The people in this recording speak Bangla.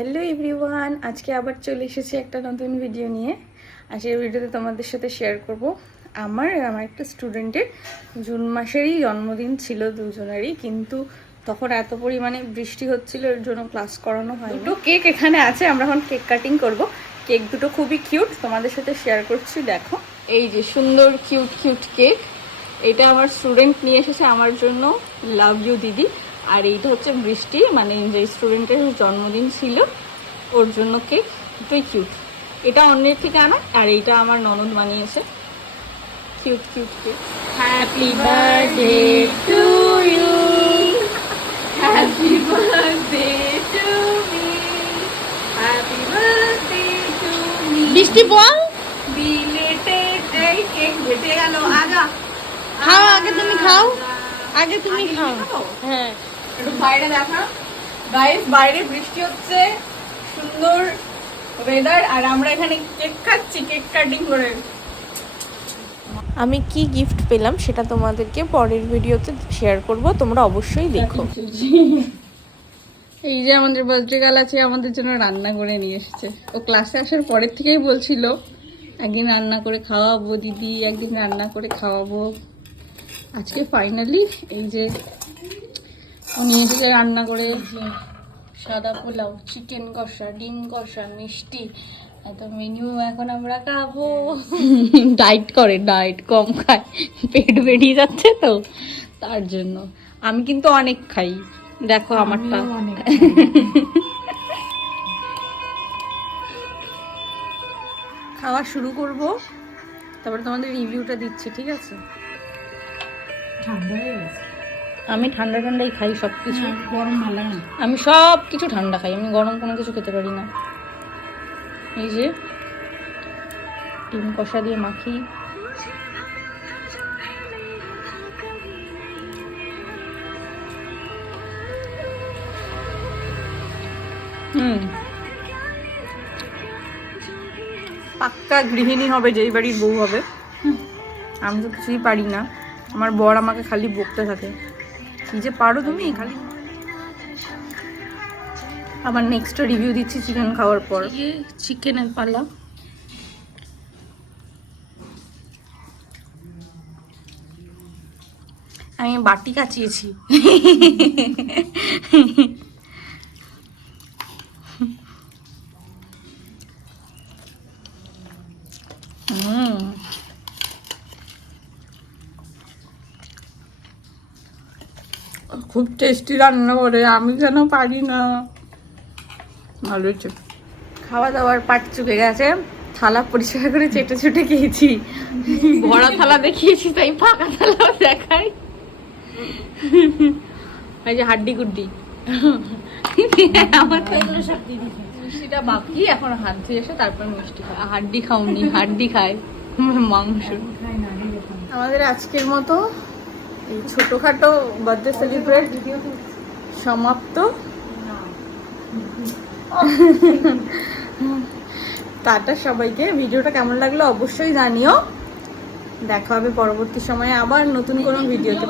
হ্যালো এভরিওয়ান, আজকে আবার চলে এসেছি একটা নতুন ভিডিও নিয়ে। আজকের ভিডিওতে তোমাদের সাথে শেয়ার করব আমার একটা স্টুডেন্টের জুন মাসেরই জন্মদিন ছিল দুজনেরই, কিন্তু তখন এত পরিমাণে বৃষ্টি হচ্ছিল, এর জন্য ক্লাস করানো হয়। দুটো কেক এখানে আছে, আমরা এখন কেক কাটিং করব। কেক দুটো খুবই কিউট, তোমাদের সাথে শেয়ার করছি। দেখো এই যে সুন্দর কিউট কিউট কেক, এটা আমার স্টুডেন্ট নিয়ে এসেছে আমার জন্য, লাভ ইউ দিদি। আর এইটা হচ্ছে বৃষ্টি, মানে যে স্টুডেন্টের জন্মদিন ছিল ওর জন্য কেক। দুটোই কিউট, এটা অন্যের থেকে আনা আর এইটা আমার ননদ বানিয়েছে। Cute cute cake. Happy birthday to you, happy birthday to me, happy birthday to me. Brishti বল বিলেটেড। এই কেক বেঁচে গেল, আগা খাও, আগে তুমি খাও, আগে তুমি খাও। হ্যাঁ, একটু বাইরে দেখা গাইস, বাইরে বৃষ্টি হচ্ছে, সুন্দর ওয়েদার, আর আমরা এখানে কেক খাচ্ছি, কেক কাটিং করে। আমি কি গিফট পেলাম সেটা তোমাদেরকে পরের ভিডিওতে শেয়ার করব, তোমরা অবশ্যই দেখো। এই যে আমাদের বার্থডে গার্ল আছে, আমাদের জন্য রান্না করে নিয়ে এসেছে। ও ক্লাসে আসার পরের থেকেই বলছিল একদিন রান্না করে খাওয়াবো দিদি, একদিন রান্না করে খাওয়াবো। আজকে ফাইনালি এই যে ও নিয়ে এসেছে রান্না করে। সাদা পোলাও, চিকেন কষা, ডিম কষা, মিষ্টি, এত মেনু এখন আমরা খাবো। ডায়েট করে, ডায়েট কম খায়, পেট বেরিয়ে যাচ্ছে তো তার জন্য। আমি কিন্তু অনেক খাই, দেখো আমারটা। খাওয়া শুরু করব, তারপরে তোমাদের রিভিউটা দিচ্ছি, ঠিক আছে? আমি ঠান্ডা ঠান্ডাই খাই সব কিছু, গরম ভালো লাগে না। আমি সব কিছু ঠান্ডা খাই, আমি গরম কোনো কিছু খেতে পারি না। এই যে ডিম কষা দিয়ে মাখি, পাক্কা গৃহিণী হবে, যেই বাড়ির বউ হবে। আমি তো কিছুই পারি না, আমার বর আমাকে খালি বকতে থাকে, কি যে পারো তুমি খালি। আবার নেক্সট রিভিউ দিচ্ছি চিকেন খাওয়ার পর। চিকেনের পালা, আমি বাটি কাচিয়েছি। খুব টেস্টি রান্না করে, আমি কেন পারি না। ভালো হয়েছে। খাওয়া দাওয়ার পাট চুকে গেছে, থালা পরিষ্কার করে চেটে চুটে খেয়েছি। ভরা থালা দেখিয়েছি তাই ফাঁকা থালাও দেখাই। এই যে হাড্ডি গুড্ডি, আমার তো এগুলো সব দিয়ে দিয়েছি। মিষ্টিটা বাকি, এখন হাত ধুয়ে এসে তারপর মিষ্টি খায়। হাড্ডি খাওনি, হাড্ডি খায় মাংস। আমাদের আজকের মতো এই ছোটখাটো বার্থডে সেলিব্রেট সমাপ্ত। টাটা সবাইকে। ভিডিওটা কেমন লাগলো অবশ্যই জানিও। দেখা হবে পরবর্তী সময়ে আবার নতুন কোনো ভিডিওতে।